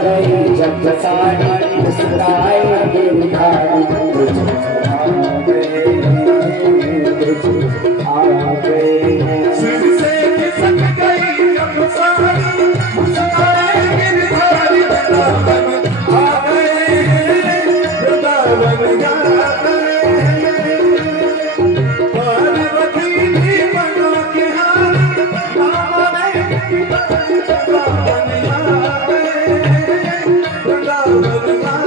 जब साड़ी मुस्कुराए गिरधारी आ गए सिर से खिसक गई जब साड़ी मुस्कुराए गिरधारी वृंदावन आ गए वृंदावन आ गए पार्वती भी बना के हाथ हमारे वृंदावन आ गए वृंदावन आ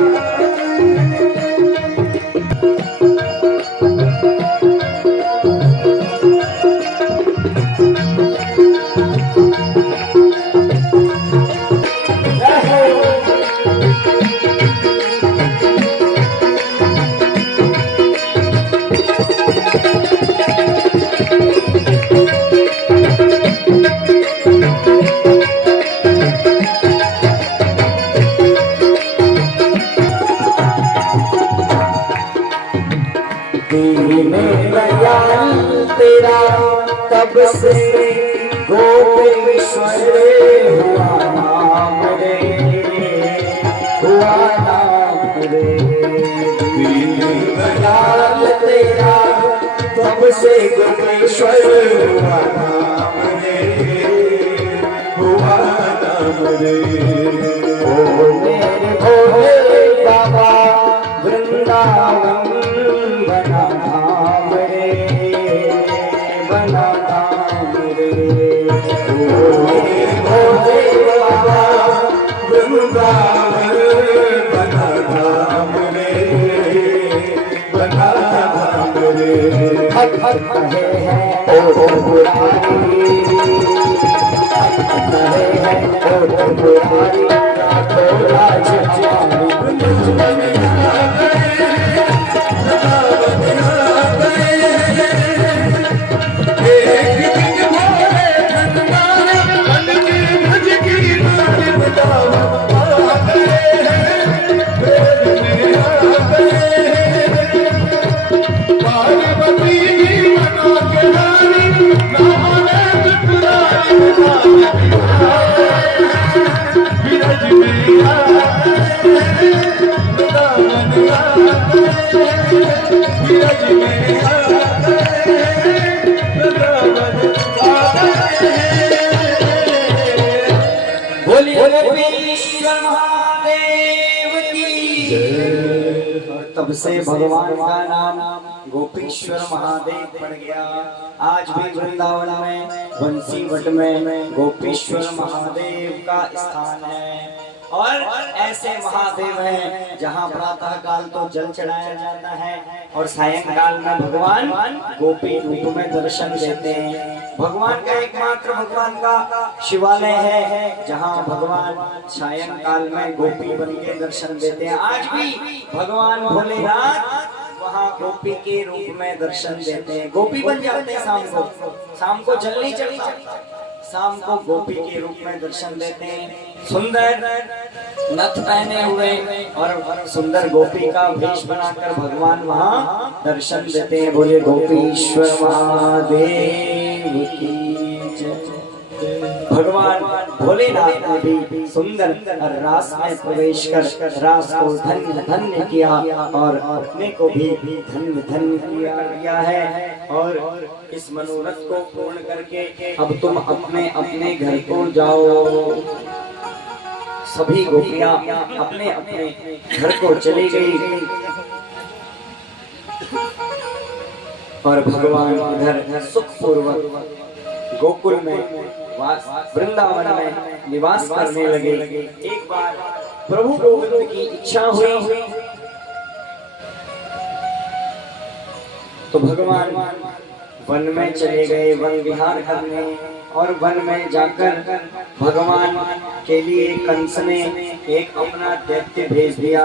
तेरा तब से गोपेश्वर हुआ नाम रे हुआ नाम रे दीनदयाल तेरा तब से गोपेश्वर हुआ नाम रे हुआ नाम रे ओ मेरे भोले बाबा वृंदावन बना धाम रे बना धाम रे ओ मेरे भोले बाबा वृंदावन बना धाम रे बना धाम रे हर हर कहे हैं ओ पुरारी कहे हैं ओ पुरारी रातों राज हमारी तब से भगवान का नाम गोपीश्वर महादेव पड़ गया। आज भी वृंदावन में बंसी वट में गोपीश्वर महादेव का स्थान है और ऐसे महादेव हैं जहां प्रातः काल तो जल चढ़ाया जाता है और सायंकाल में भगवान गोपी रूप में दर्शन देते हैं। भगवान का एकमात्र भगवान का शिवालय है जहां भगवान सायंकाल में गोपी बन के दर्शन देते हैं। आज भी भगवान भोलेनाथ वहाँ गोपी के रूप में दर्शन देते हैं। गोपी बन जाते हैं शाम को जल नहीं चढ़ता, शाम को गोपी के रूप में दर्शन देते हैं। सुंदर नथ पहने हुए और सुंदर गोपी का वेश बनाकर भगवान वहाँ दर्शन देते हैं। बोले गोपीश्वर महादेव की जय। भगवान भोलेनाथ ने भी सुंदर रास में प्रवेश कर रास को धन्य धन्य किया और अपने को भी धन्य धन्य किया है। और इस मनोरथ को पूर्ण करके अब तुम अपने अपने घर को जाओ। सभी गोपियां अपने अपने घर को चली गई और भगवान इधर सुखपूर्वक गोकुल में वृंदावन में निवास करने लगे। एक बार प्रभु गोविंद की इच्छा हुई तो भगवान वन में चले गए वन विहार करने और वन में जाकर भगवान के लिए कंस ने एक अपना दैत्य भेज दिया,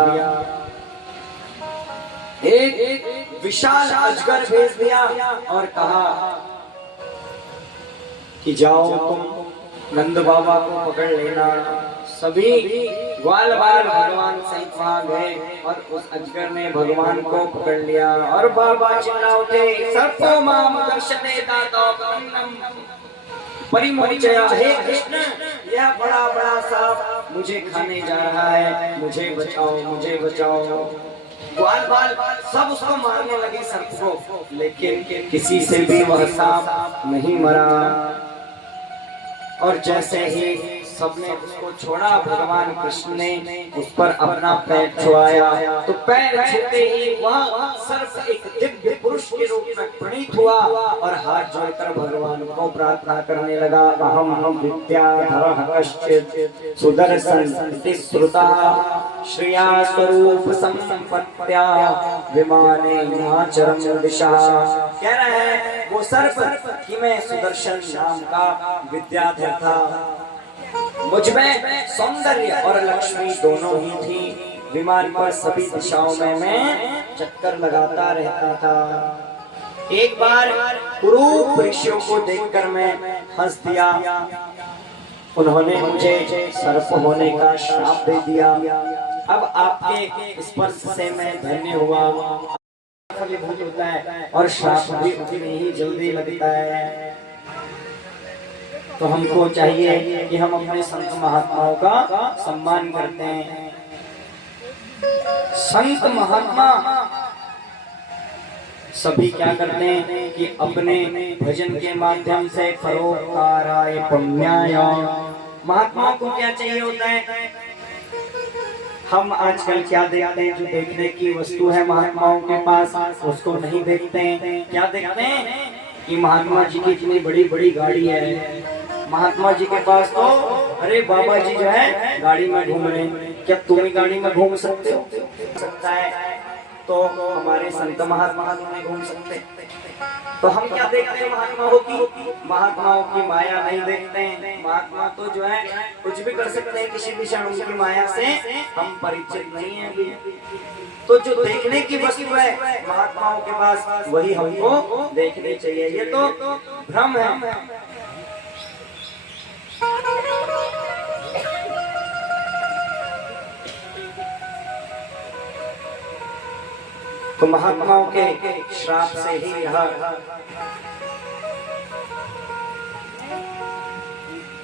एक विशाल अजगर भेज दिया और कहा कि जाओ तुम नंद बाबा को पकड़ लेना। सभी ग्वाल बाल भगवान सहित वहां गए और उस अजगर ने भगवान को पकड़ लिया और बाबा चिल्ला उठे, सर्पो माम दर्शने दाता परिमोचया। हे कृष्ण, यह बड़ा बड़ा सांप मुझे खाने जा रहा है, मुझे बचाओ, मुझे बचाओ। ग्वाल बाल सब उसको मारने लगे सर्प को, लेकिन किसी से भी वह सांप नहीं मरा। और जैसे ही सबने उसको छोड़ा, भगवान कृष्ण ने उस पर अपना पैर छुआया, तो पैर छूते ही वह सर्प एक दिव्य पुरुष के रूप में प्रणीत हुआ और हाथ जोड़कर भगवान को प्रार्थना करने लगा। अहम विद्याधरः कश्चित् सुदर्शन इति श्रुतः श्रिया स्वरूप संपत्त्या विमाने माचरं दिशा। कह रहा है वो सर्प कि मैं सुदर्शन नाम का विद्याधर था, मुझ में सौंदर्य और लक्ष्मी दोनों ही थी। विमान पर सभी दिशाओं में मैं चक्कर लगाता रहता था। एक बार कुरूप ऋषियों को देखकर मैं हंस दिया, उन्होंने मुझे सर्प होने का श्राप दे दिया। अब आपके स्पर्श से मैं धन्य हुआ। फलीभूत होता है और श्राप भी उतनी ही जल्दी लगता है। तो हमको चाहिए कि हम अपने संत महात्माओं का सम्मान करते हैं। संत महात्मा सभी क्या करते हैं कि अपने भजन के माध्यम से परोपकाराय पुण्याय। महात्माओं को क्या चाहिए होता है? हम आजकल क्या देखते हैं? जो देखने की वस्तु है महात्माओं के पास, उसको नहीं देखते हैं। क्या देखते हैं कि महात्मा जी की इतनी बड़ी बड़ी गाड़ी है, महात्मा जी के पास तो अरे बाबा जी जो है गाड़ी में घूम रहे हैं, क्या तुम ही गाड़ी में घूम सकते हो? सकता है तो हमारे संत महात्मा नहीं घूम सकते। तो हम क्या देखते हैं महात्माओं की? महात्माओं की माया नहीं देखते हैं। महात्मा तो जो है कुछ भी कर सकते हैं, किसी भी क्षण उनकी माया से हम परिचित नहीं है अभी। तो जो देखने की वस्तु है महात्माओं के पास, वही हमको देखनी चाहिए। ये तो भ्रम है। तो महात्माओं के श्राप से ही यह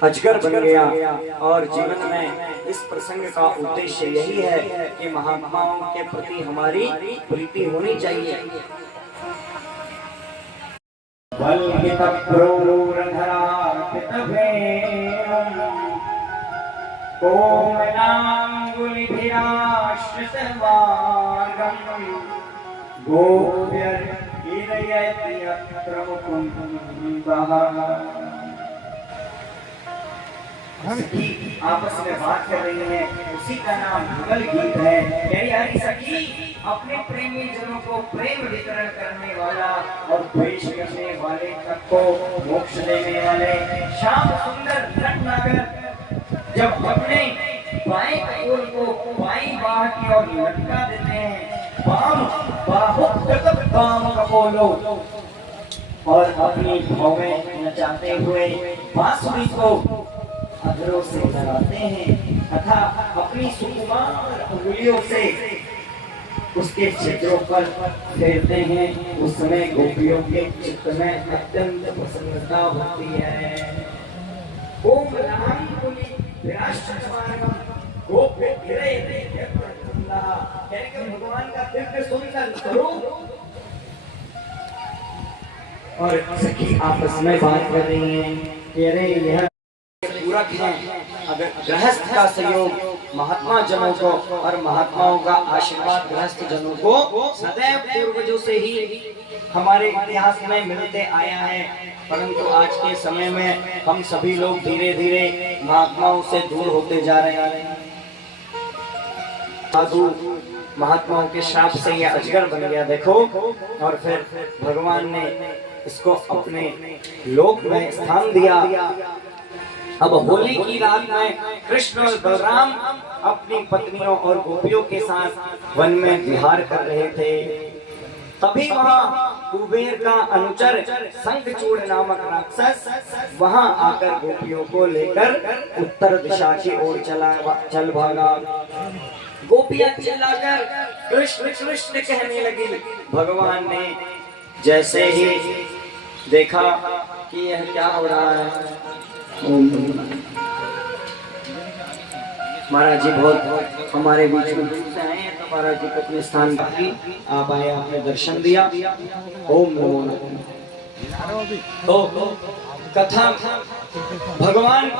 अजगर बन गया। और जीवन में इस प्रसंग का उद्देश्य यही है कि महात्माओं के प्रति हमारी प्रीति होनी चाहिए। आपस में बात कर रही है, उसी का नाम युगल गीत है। यारी सखी अपने प्रेमी जनों को प्रेम वितरण करने वाला और द्वेष करने वाले तक को मोक्ष देने वाले श्याम सुंदर नटनागर जब अपने बाएं कपोल को बाईं बाह की ओर लटका देते हैं, बाम बाहुक बाम कपोलो, और अपनी भौवें नचाते हुए बांसुरी को अधरों से लगाते हैं तथा अपनी सुकुमार उंगलियों से उसके छिद्रों पर फेरते हैं। उस समय गोपियों के चित्त में अत्यंत प्रसन्नता होती है। ओम राम कुली विराष्ट्रमार्गम गोप्य गिरे भगवान का दिव्य सुंदर स्वरूप। और सखी आपस में बात कर रही हैं कि अरे यह पूरक है। अगर गृहस्थ का सहयोग महात्मा जनों को और महात्माओं का आशीर्वाद गृहस्थ जनों को सदैव पूर्वजों से ही हमारे इतिहास में मिलते आया है, परंतु आज के समय में हम सभी लोग धीरे धीरे महात्माओं से दूर होते जा रहे हैं। साधु महात्माओं के श्राप से यह अजगर बन गया देखो, और फिर भगवान ने इसको अपने लोक में स्थान दिया। अब होली की रात में कृष्ण और बलराम अपनी पत्नियों और गोपियों के साथ वन में विहार कर रहे थे। तभी वहाँ कुबेर का अनुचर शंखचूड़ नामक राक्षस वहाँ आकर गोपियों को लेकर उत्तर दिशा की ओर चल भागा। गोपियां चिल्लाकर कृष्ण कृष्ण कहने लगी। भगवान ने जैसे ही देखा कि यह क्या हो रहा है, महाराज जी बहुत हमारे बीच में से आए हैं, तो महाराज जी को अपने स्थान पर आप आए, आपने दर्शन दिया। ओम नमो नारायण। तो कथा भगवान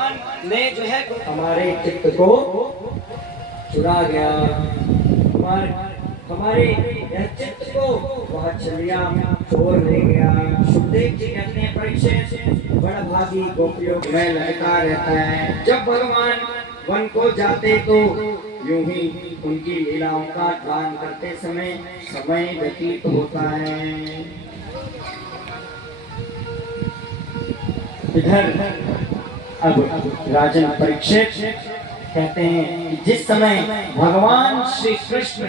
ने जो है हमारे चित्त को चुरा गया, हमारे चित्त को वात्सल्य चोर ले गया। सुखदेव जी कहते हैं परीक्षित बड़ा भागी गोपियों में लड़का रहता है। जब भगवान वन को जाते तो यूं ही उनकी लीलाओं का गान करते समय व्यतीत होता है। इधर अब राजन परीक्षित कहते हैं कि जिस समय भगवान श्री कृष्ण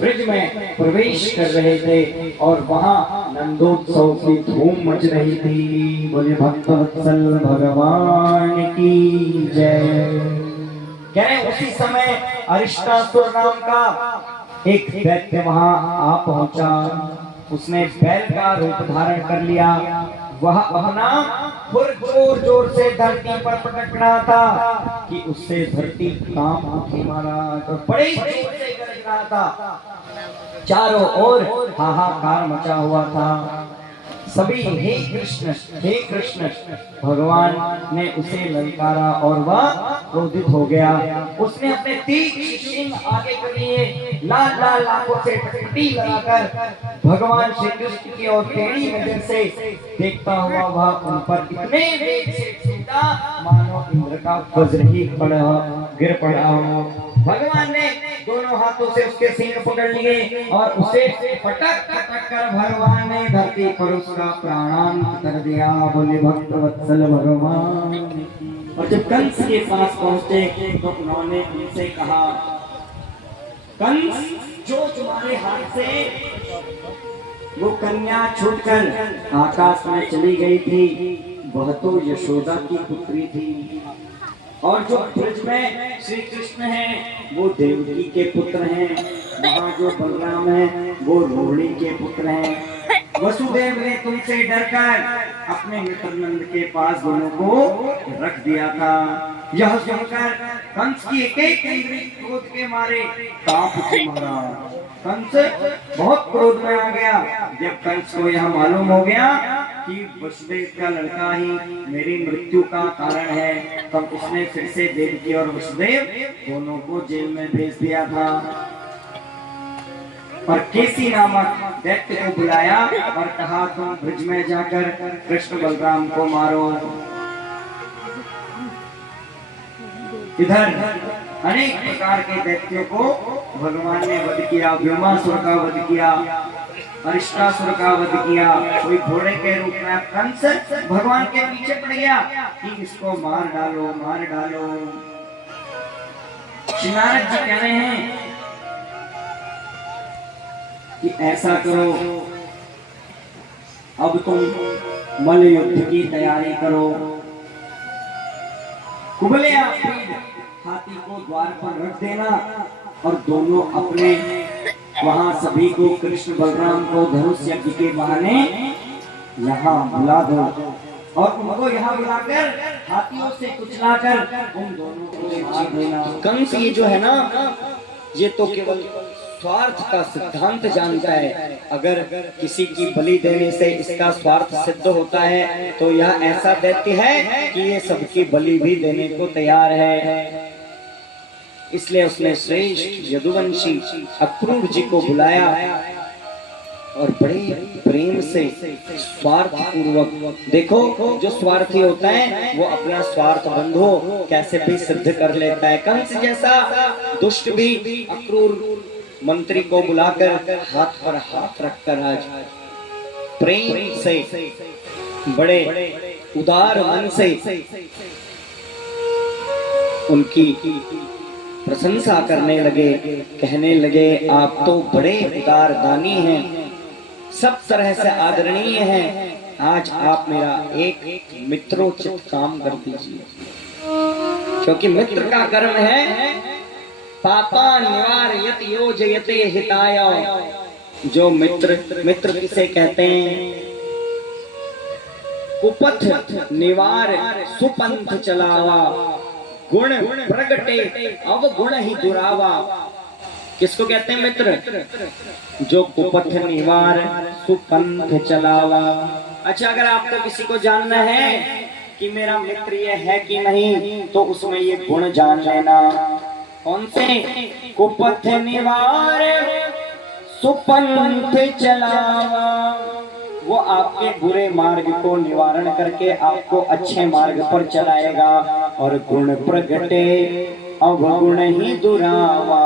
ब्रज में प्रवेश कर रहे थे और वहां नंदोत्सव की धूम मच रही थी। बोले भक्तवत्सल भगवान की जय। कह रहे उसी समय अरिष्टासुर नाम का एक दैत्य वहां आ पहुंचा। उसने बैल का रूप धारण कर लिया। वह अपना खुर जोर जोर से धरती पर पटक रहा था कि उससे धरती कांप उठी महाराज, और बड़े जोर से गरज रहा था। चारों ओर हाहाकार मचा हुआ था। सभी हे कृष्ण भगवान ने उसे ललकारा और वह क्रोधित हो गया। उसने अपने तीक्ष्ण सिंह आगे कर लिए, लाल लाल आंखों से टकटकी लगाकर भगवान श्री कृष्ण की ओर टेढ़ी नजर से देखता हुआ वह उन पर इतने वेग से छूटा मानो इंद्र का वज्र ही गिर पड़ा हो। भगवान ने दोनों हाथों से उसके सिंह पकड़ लिए और उसे पटक पटक कर भगवान ने धरती पर उसका प्राणांत कर दिया। बोले भक्तवत्सल भगवान। और जब कंस के पास पहुंचे तो उन्होंने उनसे कहा, कंस जो तुम्हारे हाथ से वो कन्या छूटकर आकाश में चली गई थी वह तो यशोदा की पुत्री थी, और जो ब्रज में श्री कृष्ण हैं वो देवकी के पुत्र हैं, वहाँ जो बलराम है वो रोहिणी के पुत्र हैं। वसुदेव ने तुमसे डरकर अपने मित्र नंद के पास दोनों को रख दिया था। यह सुनकर कंस की एक इंद्री क्रोध के मारे कांप उठी महाराज। कंस बहुत क्रोध में आ गया। जब कंस को यह मालूम हो गया कि वसुदेव का लड़का ही मेरी मृत्यु का कारण है, तब उसने फिर से देवकी और वसुदेव दोनों को जेल में भेज दिया था और केसी नामक दैत्य को बुलाया और कहा तुम ब्रज में जाकर कृष्ण बलराम को मारो। इधर अनेक प्रकार के दैत्यों को भगवान ने वध किया। व्योमासुर का वध किया, अरिष्टासुर का वध किया। कोई घोड़े के रूप में कंस भगवान के पीछे पड़ गया कि इसको मार डालो मार डालो। श्री नारद जी कह रहे हैं कि ऐसा करो, अब तुम मल्ल युद्ध की तैयारी करो। कुबले हाथी को द्वार पर रख देना और दोनों अपने वहां सभी को कृष्ण बलराम को धनुष यज्ञ के बहाने यहाँ बुला दो और उनको यहाँ बुलाकर हाथियों से कुचलाकर उन दोनों को मार देना। कंस ये जो है ना, ये तो केवल स्वार्थ का सिद्धांत जानता है। अगर किसी की बलि देने से इसका स्वार्थ सिद्ध होता है तो यह ऐसा दैत्य है कि ये सबकी बलि भी देने को तैयार है। इसलिए उसने श्रेष्ठ यदुवंशी अक्रूर जी को बुलाया और बड़े प्रेम से स्वार्थ पूर्वक, देखो जो स्वार्थी होता है वो अपना स्वार्थ बंधो कैसे भी सिद्ध कर लेता है। कंस जैसा दुष्ट भी अक्रूर मंत्री को बुलाकर हाथ पर हाथ रखकर आज प्रेम से बड़े उदार मन से उनकी प्रशंसा करने लगे। कहने लगे आप तो बड़े उदार दानी हैं, सब तरह से आदरणीय हैं। आज आप मेरा एक मित्रोचित काम कर दीजिए, क्योंकि मित्र का कर्म है पापा निवारयति योजयते हिताय। जो मित्र किसे कहते हैं? कुपथ निवार सुपंथ चलावा। गुण प्रगटे अवगुण ही दुरावा। किसको कहते हैं मित्र? जो कुपथ निवार सुपंथ चलावा। अच्छा, अगर आपको किसी को जानना है कि मेरा मित्र ये है कि नहीं, तो उसमें ये गुण जान लेना। कौन से? कुपथ निवार सुपंथ चलावा। वो आपके बुरे मार्ग को निवारण करके आपको अच्छे मार्ग पर चलाएगा। और गुण प्रगटे अवगुण ही दुरावा।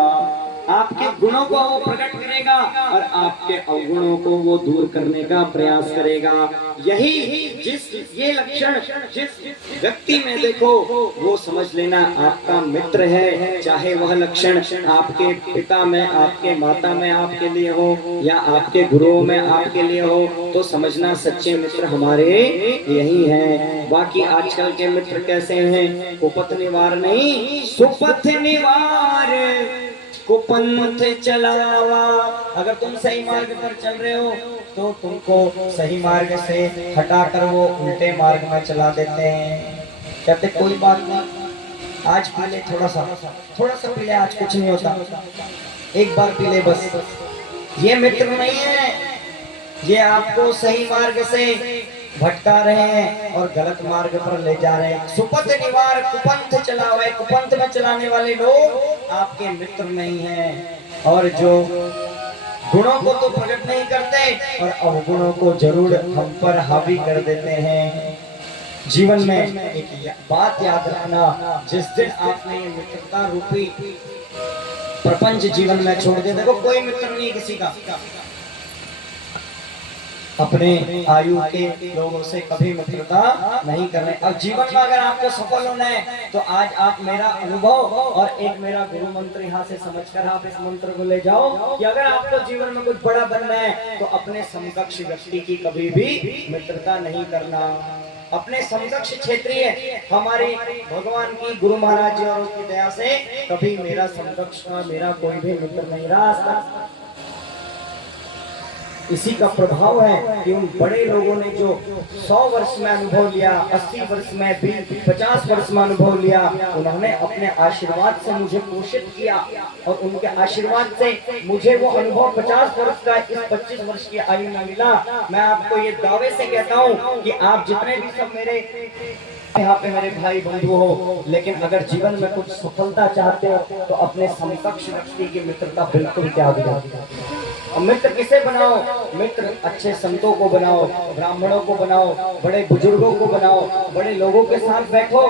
आपके गुणों को वो प्रकट करेगा और आपके अवगुणों को वो दूर करने का प्रयास करेगा। यही ये लक्षण जिस व्यक्ति में देखो, वो समझ लेना आपका मित्र है। चाहे वह लक्षण आपके पिता में, आपके माता में आपके लिए हो, या आपके गुरुओं में आपके लिए हो, तो समझना सच्चे मित्र हमारे यही हैं। बाकी आजकल के मित्र कैसे हैं? कुपथ निवार नहीं, सुपथ निवार कुपंथ चलावा। अगर तुम सही मार्ग पर चल रहे हो तो तुमको सही मार्ग से हटाकर वो उल्टे मार्ग में चला देते हैं। कहते कोई बात नहीं, आज पी ले, थोड़ा सा पी ले, आज कुछ नहीं होता, एक बार पी ले बस। ये मित्र नहीं है, ये आपको सही मार्ग से भटका रहे हैं और गलत मार्ग पर ले जा रहे हैं। सुपथ निवार कुपंथ चलावे। कुपंथ में चलाने वाले लोग आपके मित्र नहीं हैं। और जो गुणों को तो प्रकट नहीं करते और अवगुणों को जरूर हम पर हावी कर देते हैं। जीवन में एक बात याद रखना, जिस दिन आपने ये मित्रता रूपी प्रपंच जीवन में छोड़ दिया, देखो कोई मित्र नहीं किसी का, अपने आयु के लोगों से कभी मित्रता नहीं करने। अब जीवन में अगर आपको सफल होना है तो आज आप मेरा अनुभव और एक मेरा गुरु मंत्र यहाँ से समझकर आप इस मंत्र को ले जाओ कि अगर आपको जीवन में कुछ बड़ा बनना है तो अपने समकक्ष व्यक्ति की कभी भी मित्रता नहीं करना। अपने समकक्ष क्षेत्रीय हमारे भगवान की, गुरु महाराज जी और उनकी दया से कभी मेरा समकक्ष का मेरा कोई भी मित्र नहीं रहा। इसी का प्रभाव है कि उन बड़े लोगों ने जो 100 वर्ष में अनुभव लिया, 80 वर्ष में, 50 वर्ष में अनुभव लिया, उन्होंने अपने आशीर्वाद से मुझे पोषित किया और उनके आशीर्वाद से मुझे वो अनुभव 50 वर्ष का इस 25 वर्ष की आयु में मिला। मैं आपको ये दावे से कहता हूँ कि आप जितने भी सब मेरे यहाँ पे मेरे भाई बंधु हो, लेकिन अगर जीवन में कुछ सफलता चाहते हो तो अपने समकक्ष व्यक्ति की मित्रता बिल्कुल त्याग दो। मित्र किसे बनाओ? मित्र अच्छे संतों को बनाओ, ब्राह्मणों को बनाओ, बड़े बुजुर्गों को बनाओ, बड़े लोगों के साथ बैठो,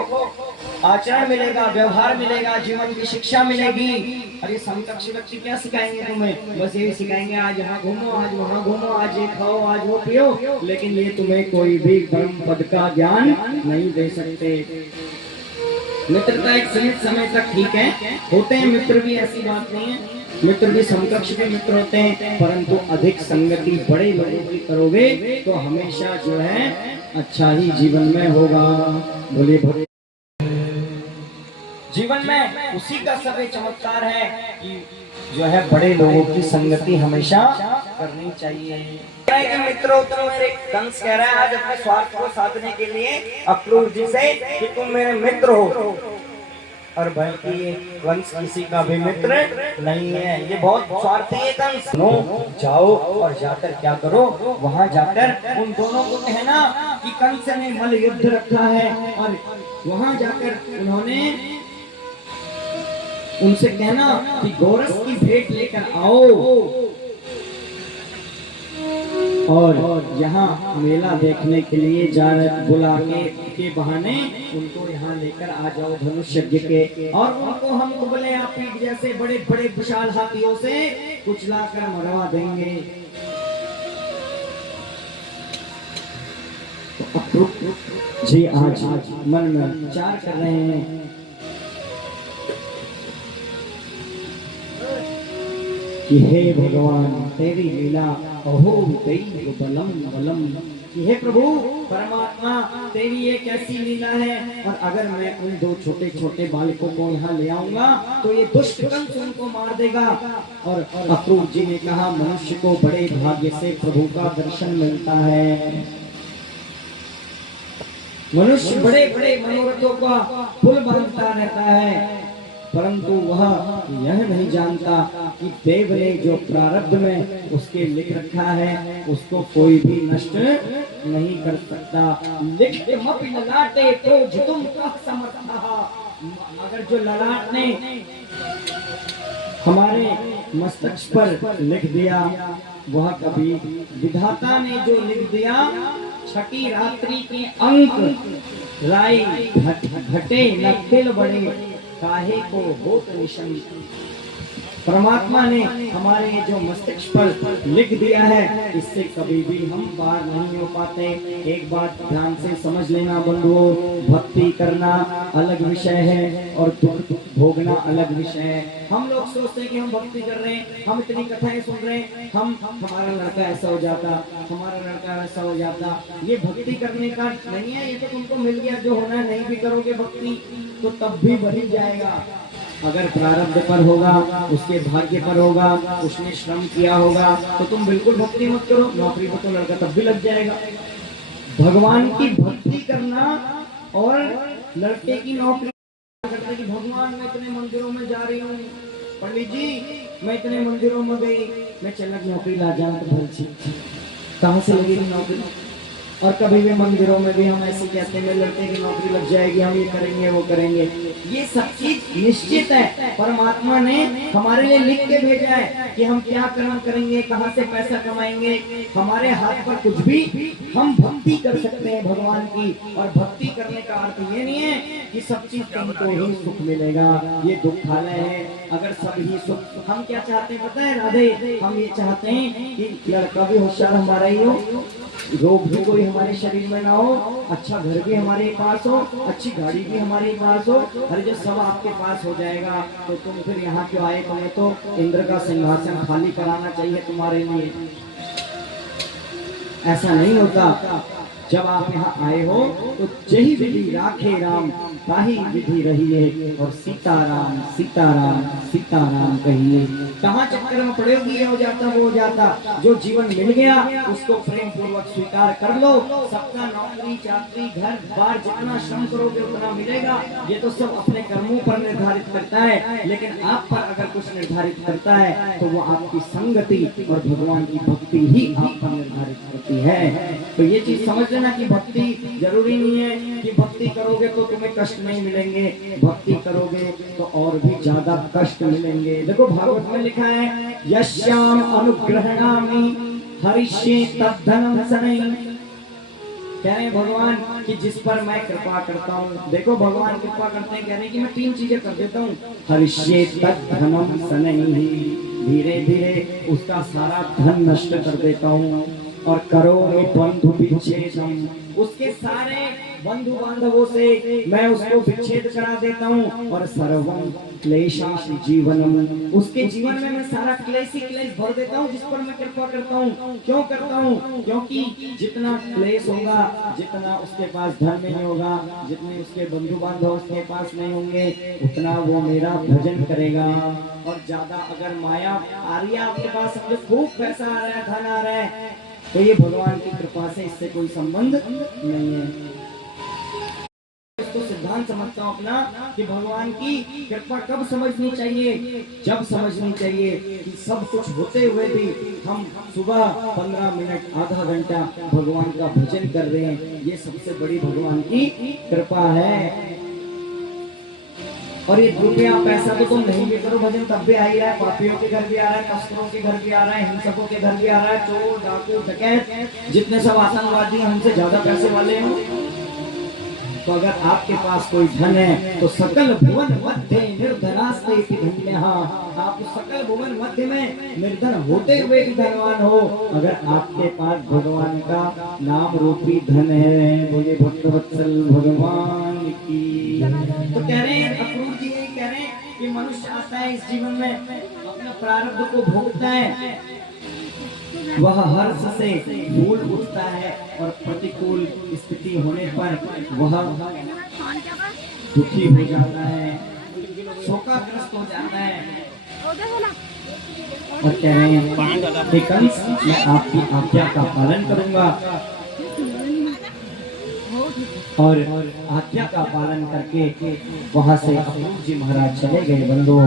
आचरण मिलेगा, व्यवहार मिलेगा, जीवन की शिक्षा मिलेगी। अरे समकक्ष व्यक्ति क्या सिखाएंगे तुम्हें? बस यही सिखाएंगे, आज यहाँ घूमो, आज वहाँ घूमो, आज ये खाओ, आज वो पियो, लेकिन ये तुम्हें कोई भी ब्रह्म पद का ज्ञान नहीं दे सकते। मित्रता एक सीमित समय तक ठीक है, होते हैं मित्र भी, ऐसी बात नहीं है, मित्र भी समकक्ष के मित्र होते हैं, परंतु अधिक संगति बड़े लोगों की करोगे तो हमेशा जो है अच्छा ही जीवन में होगा। बोले भोले जीवन में उसी का सभी चमत्कार है कि जो है बड़े लोगों की संगति हमेशा करनी चाहिए। मित्रों, तुम मेरे कंस कह रहा है आज अपने स्वार्थ को साधने के लिए अक्रूर जी से कि तुम मेरे मित्र हो, और बल्कि ये कंस किसी का भी मित्र नहीं है, ये बहुत स्वार्थी है कंस। नो, जाओ और जाकर क्या करो, वहां जाकर उन दोनों को कहना कि कंस ने मल युद्ध रखा है, और वहां जाकर उन्होंने उनसे कहना कि गोरस की भेंट लेकर आओ और यहाँ मेला देखने के लिए बुला के बहाने उनको यहाँ लेकर आ जाओ धनुष यज्ञ के, और उनको हम उबले पीठ जैसे बड़े बड़े विशाल हाथियों से कुचला कर मरवा देंगे। जी आज मन में विचार कर रहे हैं कि हे भगवान तेरी लीला अहो दैव बलम बलम, कि हे प्रभु परमात्मा तेरी ये कैसी लीला है, और अगर मैं उन दो छोटे छोटे बालकों को यहाँ ले आऊंगा तो ये दुष्ट कंस उनको मार देगा। और अक्रूर जी ने कहा मनुष्य को बड़े भाग्य से प्रभु का दर्शन मिलता है। मनुष्य बड़े बड़े मनोरथों का पुल बांधता रहता है, परंतु वह यह नहीं जानता कि देव ने जो प्रारब्ध में उसके लिख रखा है उसको कोई भी नष्ट नहीं कर सकता। लिख मत ललाटे तो तुम का समर्था, अगर जो ललाट ने हमारे मस्तक पर लिख दिया, वह कभी विधाता ने जो लिख दिया, छठी रात्रि के अंक राय घटे न तिल बड़े, काहे को होत निशंक। परमात्मा ने हमारे जो मस्तिष्क पर लिख दिया है, इससे कभी भी हम पार नहीं हो पाते। एक बात ध्यान से समझ लेना बंधुओं, भक्ति करना अलग विषय है और दुख भोगना अलग विषय है। हम लोग सोचते हैं कि हम भक्ति कर रहे हैं, हम इतनी कथाएं सुन रहे हैं, हम हमारा लड़का ऐसा हो जाता, हमारा लड़का वैसा हो जाता। ये भक्ति करने का नहीं है, ये तो तुमको मिल गया, जो होना है। नहीं भी करोगे भक्ति तो तब भी बढ़ जाएगा। अगर प्रारब्ध पर होगा, उसके भाग्य पर होगा, उसने श्रम किया होगा, तो तुम बिल्कुल भक्ति मत करो। नौकरी पर तो लड़का तब भी लग जाएगा। भगवान की भक्ति करना और लड़के की नौकरी करते कि भगवान मैं इतने मंदिरों में जा रही हूँ, पंडित जी मैं इतने मंदिरों में गई, मैं चलक नौकरी ला जाऊँ तो भलची कहाँ से लगेगी नौकरी। और कभी भी मंदिरों में भी हम ऐसे कहते हैं लड़के की नौकरी लग जाएगी, हम ये करेंगे वो करेंगे। ये सब चीज निश्चित है, परमात्मा ने हमारे लिए लिख के भेजा है कि हम क्या कर्म करेंगे, कहाँ से पैसा कमाएंगे। हमारे हाथ पर कुछ भी, हम भक्ति कर सकते हैं भगवान की। और भक्ति करने का अर्थ ये नहीं है कि सब चीज तुमको ही सुख मिलेगा, ये दुखालय है। अगर सब ही सुख, हम क्या चाहते हैं पता है राधे, हम ये चाहते हैं कि लड़का भी होशियार हमारा ही हो, रोग भी कोई हमारे शरीर में ना हो, अच्छा घर भी हमारे पास हो, अच्छी गाड़ी भी हमारे पास हो। अरे जो सब आपके पास हो जाएगा तो तुम फिर यहाँ क्यों आए? तुम्हें तो इंद्र का सिंहासन खाली कराना चाहिए तुम्हारे लिए। ऐसा नहीं होता। जब आप यहाँ आए हो तो जही विधि राखे राम, ताही विधि रहिए, और सीताराम सीताराम सीताराम कहिए। कहाँ चक्कर में पड़ेगी, ये हो जाता वो हो जाता। जो जीवन मिल गया उसको प्रेम पूर्वक स्वीकार कर लो। सबका नौकरी चाकरी घर बार जितना श्रम करोगे उतना मिलेगा, ये तो सब अपने कर्मों पर निर्धारित करता है। लेकिन आप पर अगर कुछ निर्धारित करता है तो वो आपकी संगति और भगवान की भक्ति ही आप पर निर्धारित करती है। तो ये चीज समझ लेना कि भक्ति जरूरी नहीं है कि भक्ति करोगे तो तुम्हें कष्ट नहीं मिलेंगे, भक्ति करोगे तो और भी ज्यादा कष्ट मिलेंगे। देखो भागवत में लिखा है, यश्याम अनुग्रहणामि हरिष्ये तद्धनम शनैः। कह रहे भगवान कि जिस पर मैं कृपा करता हूँ, देखो भगवान कृपा करते हैं, कह रहे कि मैं 3 चीजें कर देता हूँ। हरिष्ये तद्धनम शनैः, धीरे धीरे उसका सारा धन नष्ट कर देता हूँ। और करो बंधु विच्छेदम, उसके सारे बंधु बांधवों से मैं उसको विच्छेद करा देता हूँ। और सर्वं क्लेशाश जीवनम, उसके जीवन में मैं सारा क्लेश ही क्लेश भर देता हूँ जिस पर मैं कृपा करता हूँ। क्यों करता हूँ? क्योंकि जितना क्लेश होगा, जितना उसके पास धन नहीं होगा, जितने उसके बंधु बांधव उसके पास नहीं होंगे, उतना वो मेरा भजन करेगा। और ज्यादा अगर माया आ रही है आपके पास, समझो खूब पैसा आ रहा है, धन आ रहा है, तो ये भगवान की कृपा से इससे कोई संबंध नहीं है। इसको सिद्धांत समझता हूँ अपना कि भगवान की कृपा कब समझनी चाहिए? जब समझनी चाहिए कि सब कुछ होते हुए भी हम सुबह 15 मिनट आधा घंटा भगवान का भजन कर रहे हैं, ये सबसे बड़ी भगवान की कृपा है। और ये रुपया पैसा तो तुम नहीं भी करो, भजन तब भी आ ही रहा है। पापियों के घर भी आ रहा है, तस्करों के घर भी आ रहा है, हिंसकों के घर भी आ रहा है, चोर डाकू डकैत जितने सब आतंकवादी हमसे ज्यादा पैसे वाले हो। तो अगर आपके पास कोई धन है तो सकल भुवन मध्य निर्धनास्ते धन्यः, आप सकल भुवन मध्य में निर्धन होते हुए भी धनवान हो अगर आपके पास भगवान का नाम रूपी धन है। बोले भक्तवत्सल भगवान की। तो कह रहे हैं अक्रूर जी यही कह रहे हैं कि मनुष्य आता है इस जीवन में, अपना प्रारब्ध को भोगता है, वह हर्ष से फूल उठता है और प्रतिकूल स्थिति होने पर वह दुखी हो जाता है, शोकाग्रस्त हो जाता है। और कह रहे हैं कंस, मैं आपकी आज्ञा का पालन करूंगा और आज्ञा का पालन करके वहां से अक्रूर जी महाराज चले गए। बंधुओं,